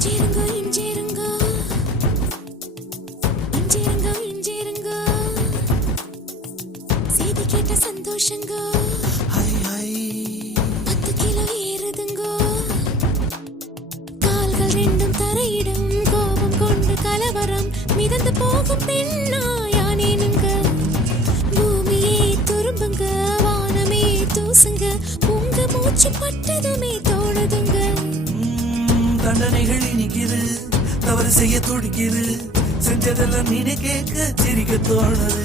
இஞ்சிருங்கோ இஞ்சிருங்கோ இஞ்சிருங்கோ இஞ்சிருங்கோ செய்தி கேட்ட சந்தோஷங்கோ high high 10 kilo ஏறுதுங்கோ கால்கள் ரெண்டும் தரையிடும் கோபம் கொண்டு கலவரம் மிதந்து போகும் பெண்ணா யானேனுங்க பூமியே துரும்புங்க வானமே தூசுங்க உங்க மூச்சு பட்டதுமே தோடுதுங்க தண்டனைகள் இனிக்குது தவறு செய்ய துடிக்குது செஞ்சதெல்லாம் நினை கேட்க சிரிக்க தோணுது